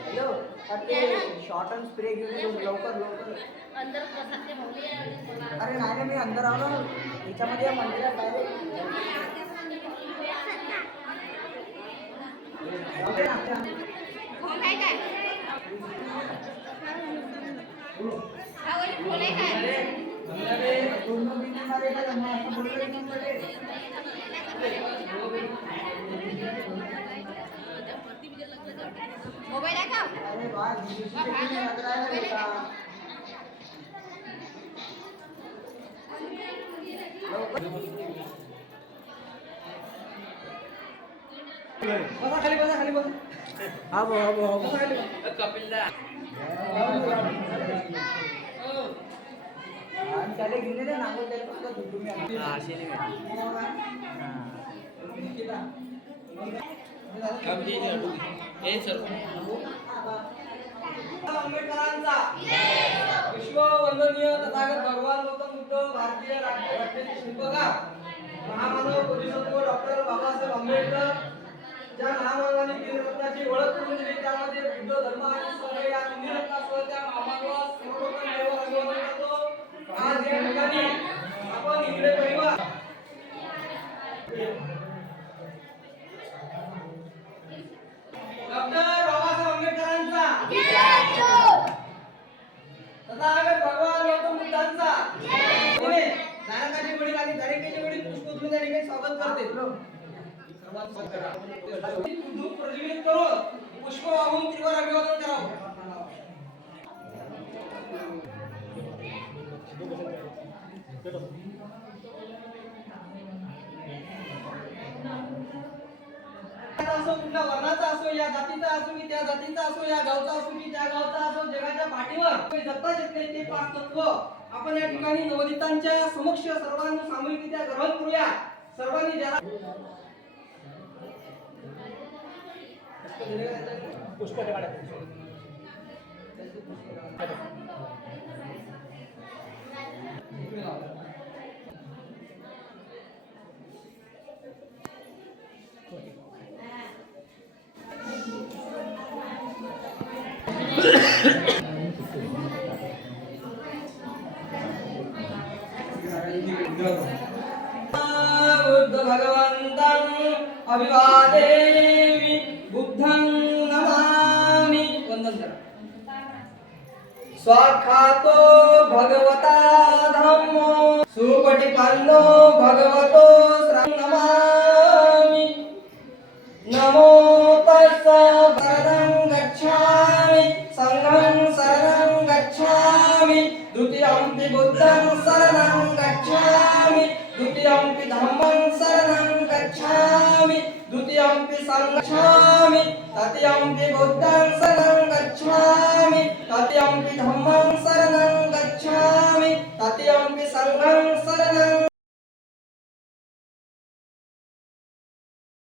Hello short and spray घेऊन लवकर लवकर. अरे नाही मी अंदर आलो याच्यामध्ये मंदिरात डायरेक्ट काय खाली बसा खाली बसा हा भाऊ हा भाऊ बसा खाली आणि त्याला घेऊन ये ना नांगोल त्याला फक्त धुतून घ्या. आंबेडकरांचा. विश्ववंदनीय तथागत भगवान गौतम बुद्ध भारतीय राज्यघटनेचे शिल्पकार महामानव बोधिसत्व डॉक्टर बाबासाहेब आंबेडकर ज्या महामानवाने तीन ओळख करून दिली त्यामध्ये बुद्ध धर्म आणि या तिन्ही रत्नासह त्या महामानवास अभिवादन करतो. आज या ठिकाणी आपण इकडे परिवार डॉक्टर बाबासाहेब आंबेडकरांचा तथागत भगवान गौतम बुद्धांचा पुणे नानकाचे वडील आणि दारिकेचे वडील पुष्पोत्मी त्या ठिकाणी स्वागत करते. सर्वात स्वागत धूप प्रज्वलित करून पुष्प वाहून त्रिवार अभिवादन करावं. असो कुठल्या वर्णाचा असो या जातीचा असो की त्या जातीचा असो या गावचा असो की त्या गावचा असो जगाच्या पाठीवर ते दत्ता घेतले ते पाच तत्व. आपण या ठिकाणी नवदितांच्या समक्ष सर्वांनी सामूहिकरित्या ग्रहण करूया. सर्वांनी ज्याला बुद्ध భగవంతం అభివాదేవి స్వాఖాతో భగవతా ధమ్మో పల్లో భగవతో गच्छामि द्वितीयम्पि बुद्धं शरणं गच्छामि द्वितीयम्पि धम्मं शरणं गच्छामि द्वितीयम्पि संघं गच्छामि तृतीयम्पि बुद्धं शरणं गच्छामि